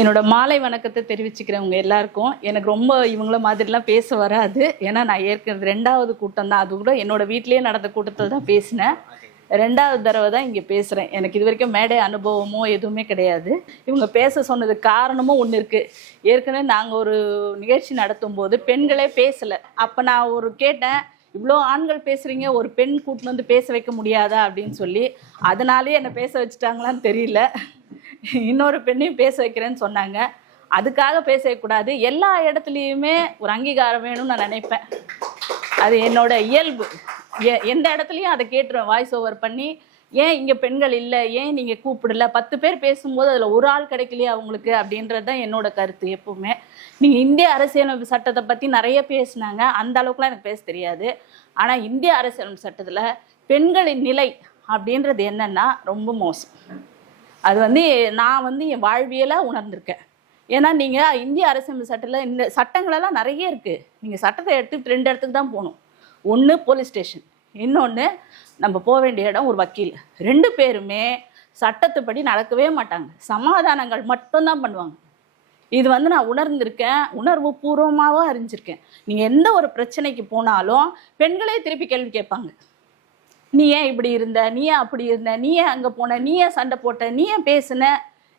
என்னோட மாலை வணக்கத்தை தெரிவிச்சுக்கிறவங்க எல்லாருக்கும். எனக்கு ரொம்ப இவங்கள மாதிரிலாம் பேச வராது. ஏன்னா நான் ஏற்கனவே ரெண்டாவது கூட்டம் தான். அது கூட என்னோட வீட்லயே நடந்த கூட்டத்தில் தான் பேசினேன். ரெண்டாவது தடவை தான் இங்கே பேசுகிறேன் எனக்கு இது வரைக்கும் மேடை அனுபவமோ எதுவுமே கிடையாது. இவங்க பேச சொன்னதுக்கு காரணமும் ஒன்று இருக்குது ஏற்கனவே நாங்கள் ஒரு நிகழ்ச்சி நடத்தும் போது பெண்களே பேசலை. அப்போ நான் ஒரு கேட்டேன் இவ்வளோ ஆண்கள் பேசுகிறீங்க ஒரு பெண் கூட்டின்னு வந்து பேச வைக்க முடியாதா? அப்படின்னு சொல்லி அதனாலே என்னை பேச வச்சுட்டாங்களான்னு தெரியல. இன்னொரு பெண்ணையும் பேச வைக்கிறேன்னு சொன்னாங்க. அதுக்காக பேசக்கூடாது எல்லா இடத்துலையுமே ஒரு அங்கீகாரம் வேணும்னு நான் நினைப்பேன். அது என்னோட இயல்பு. எ- எந்த இடத்துலையும் அதை கேட்டுருவேன். வாய்ஸ் ஓவர் பண்ணி ஏன் இங்கே பெண்கள் இல்லை? ஏன் நீங்கள் கூப்பிடல? பத்து பேர் பேசும்போது அதில் ஒரு ஆள் கிடைக்கலையே அவங்களுக்கு அப்படின்றது தான் என்னோட கருத்து எப்பவுமே. நீங்கள் இந்திய அரசியலமைப்பு சட்டத்தை பற்றி நிறைய பேசினாங்க. அந்த அளவுக்குலாம் எனக்கு பேச தெரியாது. ஆனால் இந்திய அரசியலமைப்பு சட்டத்தில் பெண்களின் நிலை அப்படின்றது என்னன்னா ரொம்ப மோசம். அது வந்து நான் வந்து என் வாழ்வியலாக உணர்ந்திருக்கேன். ஏன்னா நீங்கள் இந்திய அரசியல் சட்டத்தில் இந்த சட்டங்களெல்லாம் நிறைய இருக்குது நீங்கள் சட்டத்தை எடுத்து ரெண்டு இடத்துக்கு தான் போகணும். ஒன்று போலீஸ் ஸ்டேஷன் இன்னொன்று நம்ம போக வேண்டிய இடம் ஒரு வக்கீல். ரெண்டு பேருமே சட்டத்துப்படி நடக்கவே மாட்டாங்க. சமாதானங்கள் மட்டும்தான் பண்ணுவாங்க. இது வந்து நான் உணர்ந்திருக்கேன். உணர்வு பூர்வமாகவும் அறிஞ்சிருக்கேன். நீங்கள் எந்த ஒரு பிரச்சனைக்கு போனாலும் பெண்களே திருப்பி கேள்வி கேட்பாங்க. நீ ஏன் இப்படி இருந்த? நீ ஏன் அப்படி இருந்த? நீ ஏன் அங்கே போன? நீ ஏன் சண்டை போட்ட? நீ ஏன் பேசுன?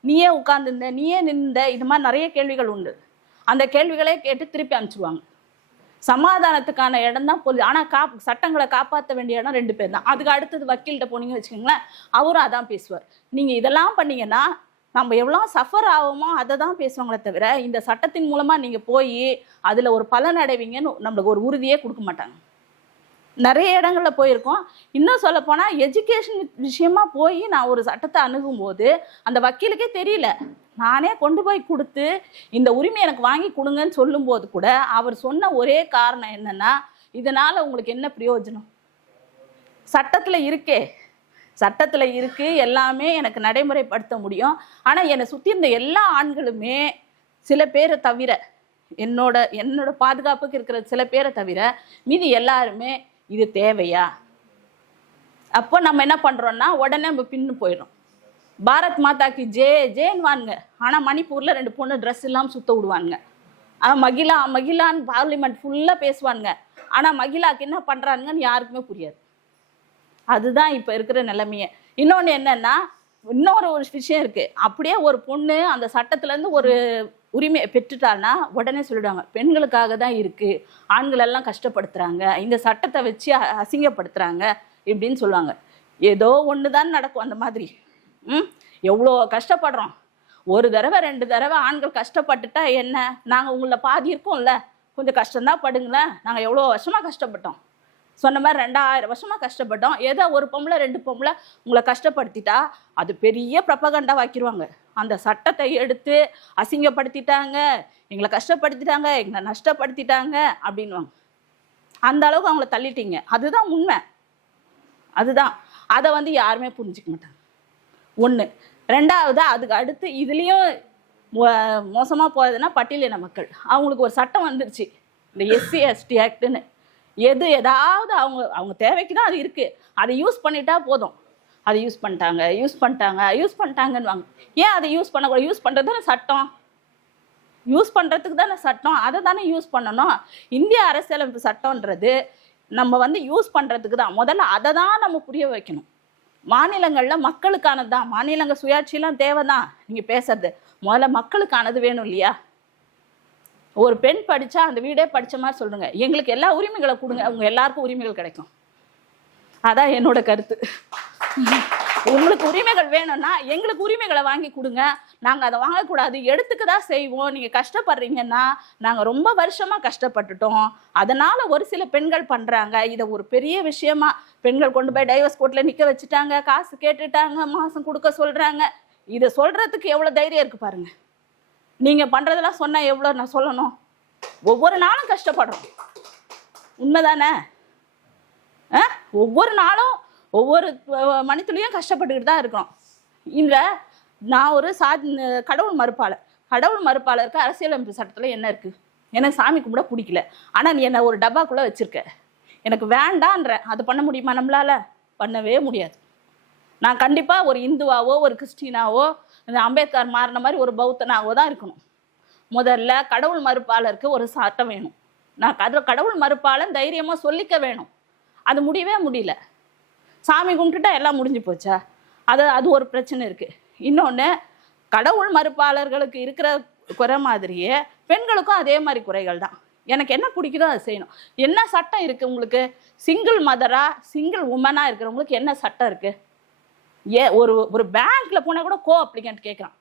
நீயே உட்கார்ந்துருந்த நீயே நின்ற இது மாதிரி நிறைய கேள்விகள் உண்டு. அந்த கேள்விகளே கேட்டு திருப்பி அனுப்பிச்சிடுவாங்க சமாதானத்துக்கான இடம் தான் போலீஸ் ஆனால் காப் சட்டங்களை காப்பாற்ற வேண்டிய இடம் ரெண்டு பேர் தான். அதுக்கு அடுத்தது வக்கீல்கிட்ட போனீங்கன்னு வச்சுக்கோங்களேன் அவரும் அதான் பேசுவார். நீங்கள் இதெல்லாம் பண்ணீங்கன்னா நம்ம எவ்வளோ சஃபர் ஆகுமோ அதை தான் பேசுவாங்களே தவிர இந்த சட்டத்தின் மூலமாக நீங்கள் போய் அதில் ஒரு பலன் அடைவீங்கன்னு நம்மளுக்கு ஒரு உறுதியே கொடுக்க மாட்டாங்க. நிறைய இடங்கள்ல போயிருக்கோம். இன்னும் சொல்ல போனால் எஜுகேஷன் விஷயமா போய் நான் ஒரு சட்டத்தை அணுகும்போது அந்த வக்கீலுக்கே தெரியல. நானே கொண்டு போய் கொடுத்து இந்த உரிமை எனக்கு வாங்கி கொடுங்கன்னு சொல்லும்போது கூட அவர் சொன்ன ஒரே காரணம் என்னன்னா இதனால் உங்களுக்கு என்ன பிரயோஜனம்? சட்டத்தில் இருக்கே. சட்டத்தில் இருக்கு எல்லாமே எனக்கு நடைமுறைப்படுத்த முடியும். ஆனால் என்னை சுற்றி இருந்த எல்லா ஆண்களுமே சில பேரை தவிர என்னோட என்னோட பாதுகாப்புக்கு இருக்கிற சில பேரை தவிர மீதி எல்லாருமே இது தேவையா? அப்போ நம்ம என்ன பண்ணுறோன்னா உடனே நம்ம பின்னு போயிடும் பாரத் மாதாக்கு ஜே ஜேன்னு வாங்க ஆனால் மணிப்பூரில் ரெண்டு பொண்ணு ட்ரெஸ் இல்லாமல் சுத்த விடுவாங்க மகிழா மகிழான்னு பார்லிமெண்ட் ஃபுல்லாக பேசுவாங்க ஆனால் மகிழாக்கு என்ன பண்ணுறாங்கன்னு யாருக்குமே புரியாது. அதுதான் இப்போ இருக்கிற நிலைமையை. இன்னொன்று என்னன்னா இன்னொரு ஒரு விஷயம் இருக்குது அப்படியே ஒரு பொண்ணு அந்த சட்டத்துலேருந்து ஒரு உரிமை பெற்றுட்டான்னா உடனே சொல்லிடுவாங்க. பெண்களுக்காக தான் இருக்குது ஆண்களெல்லாம் கஷ்டப்படுத்துகிறாங்க இந்த சட்டத்தை வச்சு அ- இப்படின்னு சொல்லுவாங்க. ஏதோ ஒன்று தான் நடக்கும் அந்த மாதிரி. ம்? எவ்வளோ கஷ்டப்படுறோம். ஒரு தடவை ரெண்டு தடவை ஆண்கள் கஷ்டப்பட்டுட்டா என்ன? நாங்கள் உங்களை பாதி இருக்கோம்ல. கொஞ்சம் கஷ்டம்தான் படுங்களேன். நாங்கள் எவ்வளோ வருஷமாக கஷ்டப்பட்டோம். சொன்ன மாதிரி ரெண்டாயிரம் வருஷமா கஷ்டப்பட்டோம். ஏதோ ஒரு பொம்பளை ரெண்டு பொம்பளை உங்களை கஷ்டப்படுத்திட்டா அது பெரிய பிரபகண்டா வாக்கிடுவாங்க அந்த சட்டத்தை எடுத்து அசிங்கப்படுத்திட்டாங்க. எங்களை கஷ்டப்படுத்திட்டாங்க எங்களை நஷ்டப்படுத்திட்டாங்க அப்படின்வாங்க அந்த அளவுக்கு அவங்கள தள்ளிட்டீங்க. அதுதான் உண்மை. அதுதான். அதை வந்து யாருமே புரிஞ்சுக்க மாட்டாங்க. ஒன்று ரெண்டாவது அதுக்கு அடுத்து இதுலேயும் மோசமாக போகுதுன்னா பட்டியலின மக்கள். அவங்களுக்கு ஒரு சட்டம் வந்துருச்சு. இந்த எஸ்சி எஸ்டி ஆக்டுன்னு எது ஏதாவது அவங்க அவங்க தேவைக்கு தான் அது இருக்குது அதை யூஸ் பண்ணிட்டா போதும். அதை யூஸ் பண்ணிட்டாங்க யூஸ் பண்ணிட்டாங்க யூஸ் பண்ணிட்டாங்கன்னு ஏன் அதை யூஸ் பண்ணக்கூடாது? யூஸ் பண்ணுறது தானே சட்டம். யூஸ் பண்ணுறதுக்கு தானே சட்டம். அதை தானே யூஸ் பண்ணணும். இந்திய அரசியலமைப்பு சட்டம்ன்றது நம்ம வந்து யூஸ் பண்ணுறதுக்கு தான். முதல்ல அதை தான் நம்ம புரிய வைக்கணும். மாநிலங்களில் மக்களுக்கானது தான். மாநிலங்கள் சுயாட்சியெலாம் தேவை தான் நீங்கள் பேசுறது. முதல்ல மக்களுக்கானது வேணும் இல்லையா? ஒரு பெண் படித்தா அந்த வீடே படித்த மாதிரி சொல்லுங்க. எங்களுக்கு எல்லா உரிமைகளை கொடுங்க. அவங்க எல்லாருக்கும் உரிமைகள் கிடைக்கும். அதான் என்னோட கருத்து. உங்களுக்கு உரிமைகள் வேணும்னா எங்களுக்கு உரிமைகளை வாங்கி கொடுங்க. நாங்கள் அதை வாங்கக்கூடாது. எடுத்துக்க தான் செய்வோம். நீங்கள் கஷ்டப்படுறீங்கன்னா நாங்கள் ரொம்ப வருஷமாக கஷ்டப்பட்டுட்டோம். அதனால் ஒரு சில பெண்கள் பண்ணுறாங்க இதை ஒரு பெரிய விஷயமா பெண்கள் கொண்டு போய் டைவர்ஸ் கோர்ட்டில் நிற்க வச்சுட்டாங்க. காசு கேட்டுட்டாங்க. மாதம் கொடுக்க சொல்கிறாங்க இதை சொல்கிறதுக்கு எவ்வளோ தைரியம் இருக்குது பாருங்கள் நீங்கள் பண்ணுறதெல்லாம் சொன்னால் எவ்வளோ நான் சொல்லணும்? ஒவ்வொரு நாளும் கஷ்டப்படுறோம். உண்மைதானே? ஆ? ஒவ்வொரு நாளும் ஒவ்வொரு அஹ், கஷ்டப்பட்டுக்கிட்டு தான் இருக்கிறோம். இந்த நான் ஒரு சா கடவுள் மறுப்பாளர். கடவுள் மறுப்பாளருக்கு அரசியலமைப்பு சட்டத்தில் என்ன இருக்குது எனக்கு சாமி கும்பிட பிடிக்கல. ஆனால் நீ என்னை ஒரு டப்பாக்குள்ளே வச்சிருக்க. எனக்கு வேண்டான்ற. அது பண்ண முடியுமா நம்மளால? பண்ணவே முடியாது. நான் கண்டிப்பாக ஒரு இந்துவாவோ ஒரு கிறிஸ்டினாவோ இந்த அம்பேத்கர் மாறின மாதிரி ஒரு பௌத்தனாக தான் இருக்கணும். முதல்ல கடவுள் மறுப்பாளருக்கு ஒரு சட்டம் வேணும். நான் கத கடவுள் மறுப்பாளன் தைரியமாக சொல்லிக்க வேணும். அது முடியவே முடியல. சாமி கும்பிட்டுட்டா எல்லாம் முடிஞ்சு போச்சா? அது அது ஒரு பிரச்சனை இருக்குது இன்னொன்று கடவுள் மறுப்பாளர்களுக்கு இருக்கிற குறை மாதிரியே பெண்களுக்கும் அதே மாதிரி குறைகள் தான். எனக்கு என்ன பிடிக்குதோ அதை செய்யணும். என்ன சட்டம் இருக்குது உங்களுக்கு? சிங்கிள் மதராக சிங்கிள் உமனாக இருக்கிறவங்களுக்கு என்ன சட்டம் இருக்குது ஏ ஒரு ஒரு பேங்க்ல போனால் கூட கோ அப்ளிகண்ட் கேட்குறான்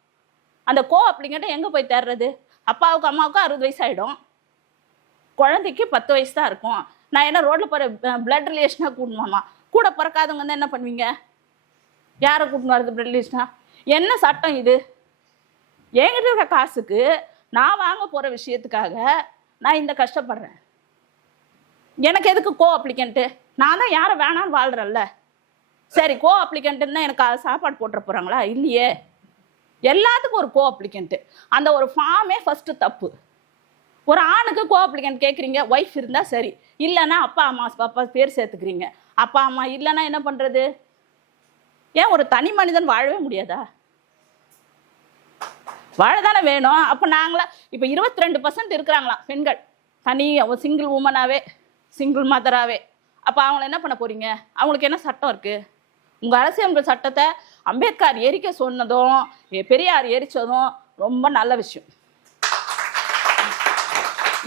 அந்த கோ அப்ளிகண்ட்டை எங்கே போய் தேடுறது அப்பாவுக்கு அம்மாவுக்கும் அறுபது வயசு ஆகிடும் குழந்தைக்கு பத்து வயசு தான் இருக்கும். நான் என்ன ரோட்டில் போகிற பிளட் ரிலேஷனாக கூட்டணுமா கூட பிறக்காதவங்க தான் என்ன பண்ணுவீங்க? யாரை கூட்டின்னு வரது பிளட் ரிலேஷனா என்ன சட்டம் இது? என்கிட்ட இருக்க காசுக்கு நான் வாங்க போகிற விஷயத்துக்காக நான் இந்த கஷ்டப்படுறேன். எனக்கு எதுக்கு கோ அப்ளிகண்ட்டு நான் தான் யாரை வேணான்னு வாழ்கிறேன்ல சரி கோ அப்ளிகண்ட்டுன்னா எனக்கு அது சாப்பாடு போட்டுற போகிறாங்களா இல்லையே. எல்லாத்துக்கும் ஒரு கோ அப்ளிகண்ட்டு அந்த ஒரு ஃபார்மே ஃபஸ்ட்டு தப்பு. ஒரு ஆணுக்கு கோ அப்ளிகண்ட் கேட்குறீங்க ஒய்ஃப் இருந்தால் சரி. இல்லைன்னா அப்பா அம்மா அப்பா பேர் சேர்த்துக்கிறீங்க. அப்பா அம்மா இல்லைன்னா என்ன பண்ணுறது ஏன் ஒரு தனி மனிதன் வாழவே முடியாதா? வாழ தானே வேணும். அப்போ நாங்களா இப்போ இருபத்தி ரெண்டு பர்சன்ட் இருக்கிறாங்களாம் பெண்கள்? தனி சிங்கிள் உமனாகவே சிங்கிள் மதராகவே அப்போ அவங்கள என்ன பண்ண போகிறீங்க அவங்களுக்கு என்ன சட்டம் இருக்குது உங்கள் அரசியலமைப்பு சட்டத்தை அம்பேத்கர் எரிக்க சொன்னதும் பெரியார் எரிச்சதும் ரொம்ப நல்ல விஷயம்.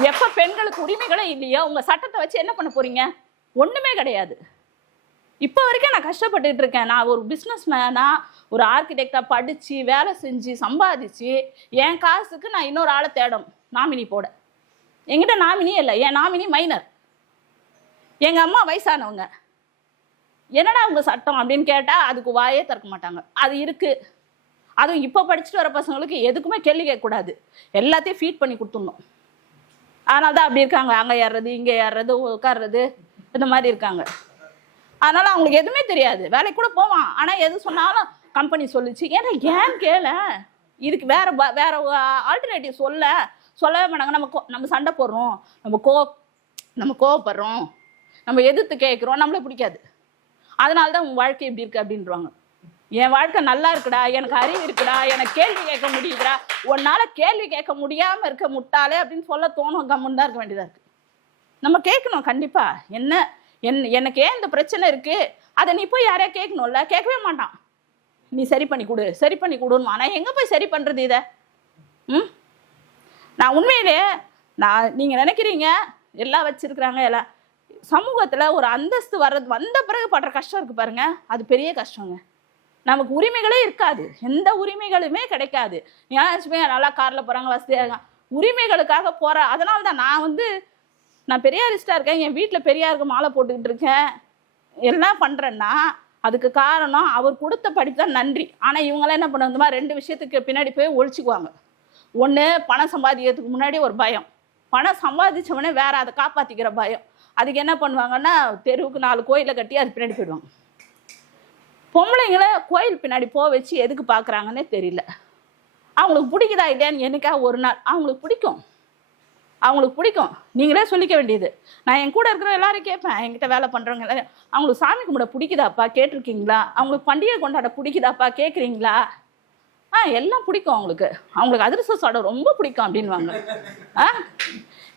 எப்போ பெண்களுக்கு உரிமைகளே இல்லையோ உங்கள் சட்டத்தை வச்சு என்ன பண்ண போறீங்க? ஒன்றுமே கிடையாது. இப்போ வரைக்கும் நான் கஷ்டப்பட்டுட்டு இருக்கேன். நான் ஒரு பிஸ்னஸ் மேனா ஒரு ஆர்கிடெக்டாக படித்து வேலை செஞ்சு சம்பாதிச்சு என் காசுக்கு நான் இன்னொரு ஆளை தேடும். நாமினி போட. என்கிட்ட நாமினியே இல்லை. என் நாமினி மைனர் எங்கள் அம்மா வயசானவங்க. என்னடா உங்க சட்டம் அப்படின்னு கேட்டால் அதுக்கு வாயே திறக்க மாட்டாங்க. அது இருக்குது அதுவும் இப்போ படிச்சுட்டு வர பசங்களுக்கு எதுக்குமே கேள்வி கேட்கக்கூடாது எல்லாத்தையும் ஃபீட் பண்ணி கொடுத்துடணும். அதனால தான் அப்படி இருக்காங்க. அங்கே ஏறுறது இங்கே ஏறுறது உட்கார்றது இந்த மாதிரி இருக்காங்க. அதனால அவங்களுக்கு எதுவுமே தெரியாது. வேலைக்கு கூட போவான். ஆனால் எது சொன்னாலும் கம்பெனி சொல்லுச்சு. ஏன்னா ஏன் கேள? இதுக்கு வேற வேற ஆல்டர்னேட்டிவ் சொல்ல. சொல்லவே மாட்டாங்க. நம்ம கோ- நம்ம சண்டை போடுறோம். நம்ம கோ நம்ம கோவப்படுறோம். நம்ம எதிர்த்து கேட்குறோம். நம்மளே பிடிக்காது. அதனால தான் உன் வாழ்க்கை இப்படி இருக்கு அப்படின்றவாங்க என் வாழ்க்கை நல்லா இருக்குடா எனக்கு அறிவு இருக்குடா எனக்கு கேள்வி கேட்க முடியுதுடா. உன்னால கேள்வி கேட்க முடியாம இருக்க முட்டாளே அப்படின்னு சொல்ல தோணும் கம்முன்னு தான் இருக்க வேண்டியதா இருக்கு. நம்ம கேட்கணும் கண்டிப்பா. என்ன என் எனக்கு ஏன் இந்த பிரச்சனை இருக்கு? அதை நீ போய் யாரையா கேட்கணும்ல? கேட்கவே மாட்டான். நீ சரி பண்ணி கொடு சரி பண்ணி கொடுன்னு ஆனால் எங்கே போய் சரி பண்ணுறது இதை? ம்? நான் உண்மையிலே நான் நீங்கள் நினைக்கிறீங்க எல்லாம் வச்சிருக்கிறாங்க எல்லாம். சமூகத்தில் ஒரு அந்தஸ்து வர்றது வந்த பிறகு படுற கஷ்டம் இருக்குது பாருங்க. அது பெரிய கஷ்டங்க. நமக்கு உரிமைகளே இருக்காது. எந்த உரிமைகளுமே கிடைக்காது. நீ நல்லா காரில் போகிறாங்க வசதியாக இருக்காங்க. உரிமைகளுக்காக போகிற அதனால தான் நான் வந்து நான் பெரியாரிஸ்டாக இருக்கேன் என் வீட்டில் பெரியாருக்கு மாலை போட்டுக்கிட்டு இருக்கேன். எல்லாம் பண்ணுறேன்னா அதுக்கு காரணம் அவர் கொடுத்த படிப்பு தான் நன்றி. ஆனால் இவங்களாம் என்ன பண்ணுவாங்க ரெண்டு விஷயத்துக்கு பின்னாடி போய் ஒழிச்சுக்குவாங்க. ஒன்று பணம் சம்பாதிக்கிறதுக்கு முன்னாடி ஒரு பயம். பணம் சம்பாதிச்சவனே வேற அதை காப்பாற்றிக்கிற பயம். அதுக்கு என்ன பண்ணுவாங்கன்னா தெருவுக்கு நாலு கோயிலை கட்டி அது பின்னாடி போயிடுவாங்க. பொம்பளைங்களை கோயில் பின்னாடி போக வச்சு எதுக்கு பார்க்குறாங்கன்னே தெரியல. அவங்களுக்கு பிடிக்குதா இல்லையான்னு என்னைக்கா ஒரு நாள். அவங்களுக்கு பிடிக்கும். அவங்களுக்கு பிடிக்கும். நீங்களே சொல்லிக்க வேண்டியது. நான் என் கூட இருக்கிற எல்லாரும் கேட்பேன். என்கிட்ட வேலை பண்ணுறவங்க எல்லாரும் அவங்களுக்கு சாமி கும்பிட பிடிக்குதாப்பா? கேட்டிருக்கீங்களா? அவங்களுக்கு பண்டிகை கொண்டாட பிடிக்குதாப்பா? கேட்குறீங்களா? ஆ எல்லாம் பிடிக்கும் அவங்களுக்கு. அவங்களுக்கு அதிரச சாடை ரொம்ப பிடிக்கும் அப்படின்வாங்க ஆ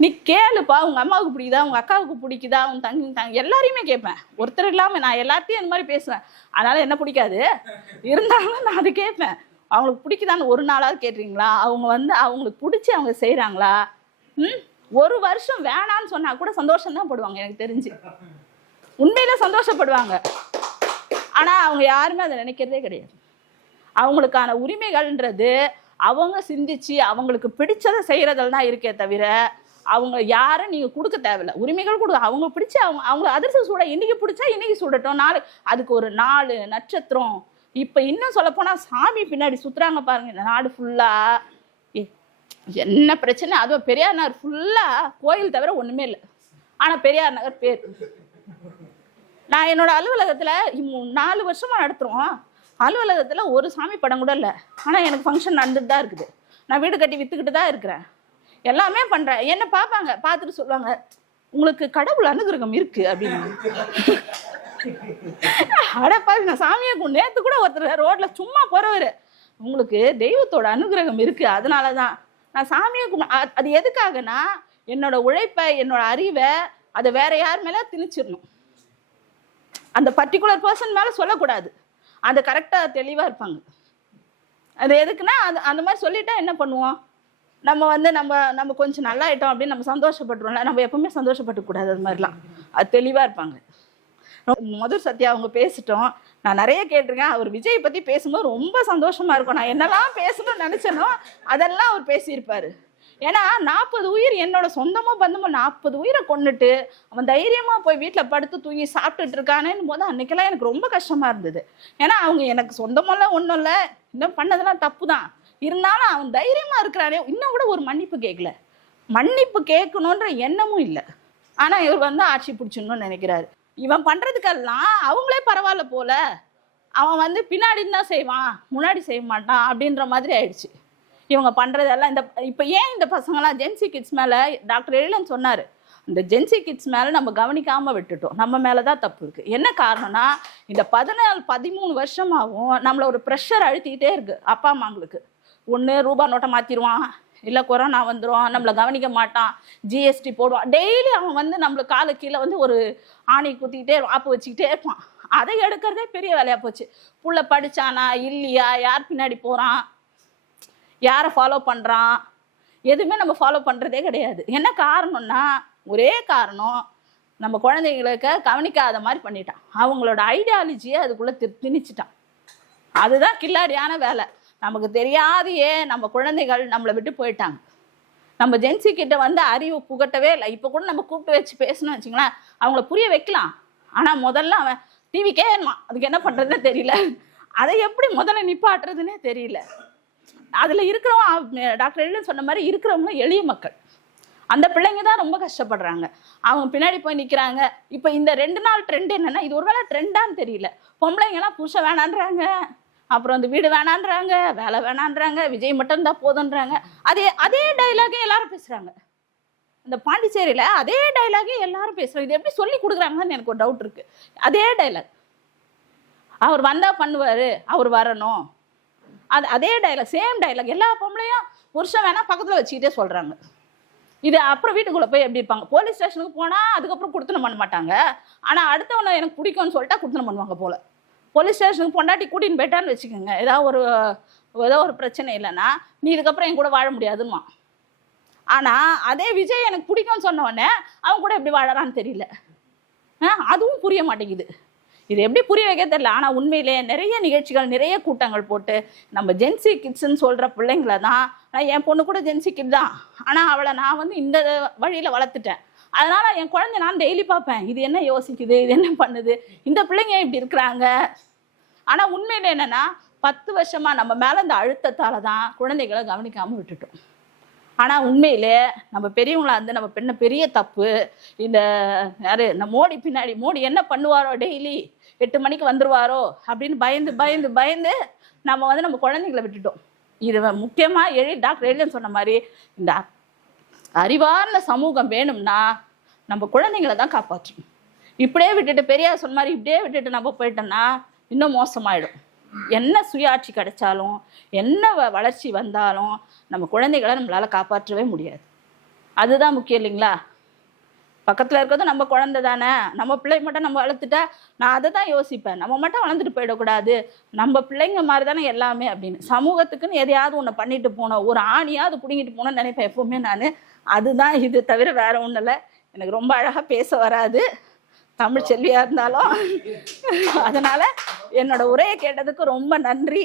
நீ கேளுப்பா உங்கள் அம்மாவுக்கு பிடிக்குதா உங்கள் அக்காவுக்கு பிடிக்குதா உன் தங்கி தங்க எல்லாரையுமே கேட்பேன். ஒருத்தர் இல்லாமல் நான் எல்லாத்தையும் இந்த மாதிரி பேசுவேன். அதனால் என்ன பிடிக்காது? இருந்தாலும் நான் அது கேட்பேன். அவங்களுக்கு பிடிக்குதான்னு ஒரு நாளாவது கேட்டுறீங்களா அவங்க வந்து அவங்களுக்கு பிடிச்சி அவங்க செய்கிறாங்களா ம்? ஒரு வருஷம் வேணான்னு சொன்னா கூட சந்தோஷம் தான் படுவாங்க எனக்கு தெரிஞ்சு. உண்மையில சந்தோஷப்படுவாங்க. ஆனா அவங்க யாருமே அதை நினைக்கிறதே கிடையாது. அவங்களுக்கான உரிமைகள்ன்றது அவங்க சிந்திச்சு அவங்களுக்கு பிடிச்சதை செய்கிறதில் தான் இருக்கே தவிர அவங்க யாரும் நீங்க கொடுக்க தேவையில்ல. உரிமைகள் கொடு அவங்க பிடிச்ச அவங்க அவங்க அதிர்ஷ்ட சூட இன்னைக்கு பிடிச்சா இன்னைக்கு சுடட்டும். நாலு அதுக்கு ஒரு நாலு நட்சத்திரம். இப்ப இன்னும் சொல்ல போனா சாமி பின்னாடி சுத்துறாங்க பாருங்க. இந்த நாடு ஃபுல்லா என்ன பிரச்சனை? அதுவும் பெரியார் நகர் ஃபுல்லா கோயில் தவிர ஒண்ணுமே இல்லை. ஆனா பெரியார் நகர் பேர். நான் என்னோட அலுவலகத்துல நாலு வருஷமா நடத்துறோம். அலுவலகத்துல ஒரு சாமி படம் கூட இல்லை. ஆனா எனக்கு ஃபங்க்ஷன் நடந்துட்டு தான் இருக்குது. நான் வீடு கட்டி வித்துக்கிட்டு தான் இருக்கிறேன். எல்லாமே பண்றேன். என்ன பார்ப்பாங்க. பார்த்துட்டு சொல்லுவாங்க உங்களுக்கு கடவுள் அனுகிரகம் இருக்கு அப்படின்னு. அடப்பா நான் சாமியை கு- நேத்து கூட ஒருத்தர் ரோட்ல சும்மா போறவர். உங்களுக்கு தெய்வத்தோட அனுகிரகம் இருக்கு. அதனால தான் நான் சாமியை கும் அது எதுக்காகனா என்னோட உழைப்பை என்னோட அறிவை அதை வேற யார் மேல திணிச்சிடணும். அந்த பர்டிகுலர் பர்சன் மேல சொல்லக்கூடாது. அது கரெக்டா தெளிவா இருப்பாங்க. அது எதுக்குன்னா அது அந்த மாதிரி சொல்லிட்டா என்ன பண்ணுவோம்? நம்ம வந்து நம்ம நம்ம கொஞ்சம் நல்லா ஆயிட்டோம் அப்படின்னு நம்ம சந்தோஷப்பட்டுருவோம்ல நம்ம எப்பவுமே சந்தோஷப்பட்டுக்க கூடாது அது மாதிரிலாம். அது தெளிவாக இருப்பாங்க. மதுர் சத்யா அவங்க பேசிட்டோம். நான் நிறைய கேட்டிருக்கேன். அவர் விஜய் பத்தி பேசும்போது ரொம்ப சந்தோஷமா இருக்கும். நான் என்னெல்லாம் பேசணும்னு நினைச்சேனோ அதெல்லாம் அவர் பேசியிருப்பாரு. ஏன்னா நாற்பது உயிர் என்னோட சொந்தமோ பந்தமோ நாற்பது உயிரை கொண்டுட்டு அவன் தைரியமா போய் வீட்டில் படுத்து தூங்கி சாப்பிட்டுட்டு இருக்கானேன்னு போது அன்னைக்கெல்லாம் எனக்கு ரொம்ப கஷ்டமா இருந்தது. ஏன்னா அவங்க எனக்கு சொந்தமெல்லாம் ஒன்றும் இல்லை இன்னும் பண்ணதெல்லாம் தப்பு தான் இருந்தாலும் அவன் தைரியமா இருக்கிறானே. இன்னும் கூட ஒரு மன்னிப்பு கேட்கல. மன்னிப்பு கேட்கணுன்ற எண்ணமும் இல்லை. ஆனா இவர் வந்து ஆட்சி பிடிச்சிடணும்னு நினைக்கிறாரு. இவன் பண்றதுக்கெல்லாம் அவங்களே பரவாயில்ல போல. அவன் வந்து பின்னாடி தான் செய்வான். முன்னாடி செய்ய மாட்டான் அப்படின்ற மாதிரி ஆயிடுச்சு. இவங்க பண்றதெல்லாம் இந்த இப்போ ஏன் இந்த பசங்களாம் ஜென்சி கிட்ஸ் மேல டாக்டர் எழிலன் சொன்னாரு. இந்த ஜென்சி கிட்ஸ் மேல நம்ம கவனிக்காம விட்டுட்டோம். நம்ம மேலே தான் தப்பு இருக்கு. என்ன காரணம்னா இந்த பதினாலு பதிமூணு வருஷமாகவும் நம்மளை ஒரு ப்ரெஷர் அழுத்திக்கிட்டே இருக்கு அப்பா அம்மாங்களுக்கு. ஒன்று ரூபா நோட்டை மாற்றிடுவான் இல்லை கொரோனா வந்துடும் நம்மளை கவனிக்க மாட்டான். ஜிஎஸ்டி போடுவான். டெய்லி அவன் வந்து நம்மளுக்கு காலு கீழே வந்து ஒரு ஆணி குத்திக்கிட்டே ஆப்பு வச்சுக்கிட்டே இருப்பான். அதை எடுக்கிறதே பெரிய வேலையாக போச்சு. புள்ள படிச்சானா இல்லையா யார் பின்னாடி போகிறான் யாரை ஃபாலோ பண்ணுறான் எதுவுமே நம்ம ஃபாலோ பண்ணுறதே கிடையாது. என்ன காரணம்னா ஒரே காரணம் நம்ம குழந்தைங்களுக்கு கவனிக்காத மாதிரி பண்ணிட்டான். அவங்களோட ஐடியாலஜியை அதுக்குள்ளே திணிச்சிட்டான். அதுதான் கில்லாடியான வேலை. நமக்கு தெரியாதையே நம்ம குழந்தைகள் நம்மளை விட்டு போயிட்டாங்க. நம்ம ஜென்சி கிட்ட வந்து அறிவு புகட்டவே இல்லை. இப்போ கூட நம்ம கூப்பிட்டு வச்சு பேசணும்னு வச்சுங்களேன் அவங்கள புரிய வைக்கலாம். ஆனால் முதல்ல அவன் டிவி டிவிக்கே அதுக்கு என்ன பண்ணுறதுன்னு தெரியல. அதை எப்படி முதல்ல நிப்பாட்டுறதுன்னே தெரியல. அதில் இருக்கிறவங்க டாக்டர் எழிலன் சொன்ன மாதிரி இருக்கிறவங்க எளிய மக்கள். அந்த பிள்ளைங்க தான் ரொம்ப கஷ்டப்படுறாங்க. அவங்க பின்னாடி போய் நிற்கிறாங்க இப்போ இந்த ரெண்டு நாள் ட்ரெண்ட் என்னென்னா இது ஒருவேளை ட்ரெண்டான்னு தெரியல. பொம்பளைங்கலாம் புருஷன் வேணான்றாங்க. அப்புறம் அந்த வீடு வேணான்றாங்க வேலை வேணான்றாங்க விஜய் மட்டும் தான் போதுன்றாங்க. அதே அதே டைலாகே எல்லாரும் பேசுகிறாங்க இந்த பாண்டிச்சேரியில் அதே டைலாகே எல்லாரும் பேசுகிறோம் இது எப்படி சொல்லி கொடுக்குறாங்கன்னு எனக்கு ஒரு டவுட் இருக்குது அதே டைலாக் அவர் வந்தால் பண்ணுவார் அவர் வரணும். அது அதே டைலாக் சேம் டைலாக் எல்லா பொம்பளையும் புருஷன் வேணால் பக்கத்தில் வச்சுக்கிட்டே சொல்கிறாங்க இது அப்புறம் வீட்டுக்குள்ளே போய் எப்படி இருப்பாங்க? போலீஸ் ஸ்டேஷனுக்கு போனால் அதுக்கப்புறம் கொடுத்தனம் பண்ண மாட்டாங்க. ஆனால் அடுத்தவனை எனக்கு பிடிக்கும்னு சொல்லிட்டா கொடுத்தனம் பண்ணுவாங்க போல. போலீஸ் ஸ்டேஷனுக்கு பொண்டாட்டி கூட்டின்னு போயிட்டான்னு வச்சுக்கோங்க. ஏதாவது ஒரு ஏதோ ஒரு பிரச்சனை இல்லைன்னா நீ இதுக்கப்புறம் என் கூட வாழ முடியாதுமா ஆனால் அதே விஜய் எனக்கு பிடிக்கும்னு சொன்னோடனே அவன் கூட எப்படி வாழறான்னு தெரியல. ஆ, அதுவும் புரிய மாட்டேங்குது. இது எப்படி புரிய வைக்க தெரியல. ஆனால் உண்மையிலே நிறைய நிகழ்ச்சிகள் நிறைய கூட்டங்கள் போட்டு நம்ம ஜென்சி கிட்ஸ்ன்னு சொல்கிற பிள்ளைங்கள தான் நான் என் பொண்ணு கூட ஜென்சி கிட் தான். ஆனால் அவளை நான் வந்து இந்த வழியில் வளர்த்துட்டேன். அதனால என் குழந்தை நான் டெய்லி பார்ப்பேன். இது என்ன யோசிக்குது? இது என்ன பண்ணுது? இந்த பிள்ளைங்க இப்படி இருக்கிறாங்க? ஆனால் உண்மையில் என்னன்னா பத்து வருஷமா நம்ம மேலே இந்த அழுத்தத்தால தான் குழந்தைகளை கவனிக்காமல் விட்டுட்டோம். ஆனால் உண்மையிலே நம்ம பெரியவங்களா இருந்து நம்ம பண்ண பெரிய தப்பு. இந்த யாரு இந்த மோடி பின்னாடி மோடி என்ன பண்ணுவாரோ டெய்லி எட்டு மணிக்கு வந்துருவாரோ? அப்படின்னு பயந்து பயந்து பயந்து நம்ம வந்து நம்ம குழந்தைங்களை விட்டுட்டோம். இது முக்கியமாக எழு டாக்டர் எழிலன் சொன்ன மாதிரி இந்த அறிவார்ந்த சமூகம் வேணும்னா நம்ம குழந்தைங்கள தான் காப்பாற்றணும். இப்படியே விட்டுட்டு பெரியார் சொன்ன மாதிரி இப்படியே விட்டுட்டு நம்ம போயிட்டோம்னா இன்னும் மோசமாயிடும். என்ன சுயாட்சி கிடைச்சாலும் என்ன வ- வளர்ச்சி வந்தாலும் நம்ம குழந்தைகளை நம்மளால காப்பாற்றவே முடியாது. அதுதான் முக்கியம் இல்லைங்களா? பக்கத்தில் இருக்கிறது நம்ம குழந்தை தானே. நம்ம பிள்ளை மட்டும் நம்ம வளர்த்துட்டா நான் அதை தான் யோசிப்பேன். நம்ம மட்டும் வளர்ந்துட்டு போயிடக்கூடாது. நம்ம பிள்ளைங்க மாதிரி தானே எல்லாமே அப்படின்னு. சமூகத்துக்குன்னு எதையாவது ஒன்று பண்ணிட்டு போனோம். ஒரு ஆணியாவது பிடுங்கிட்டு போனோம்னு நினைப்பேன் எப்பவுமே நான். அதுதான் இது தவிர வேற ஒன்றும் இல்லை. எனக்கு ரொம்ப அழகா பேச வராது. தமிழ் செல்வியா இருந்தாலும். அதனால என்னோட உரையை கேட்டதுக்கு ரொம்ப நன்றி.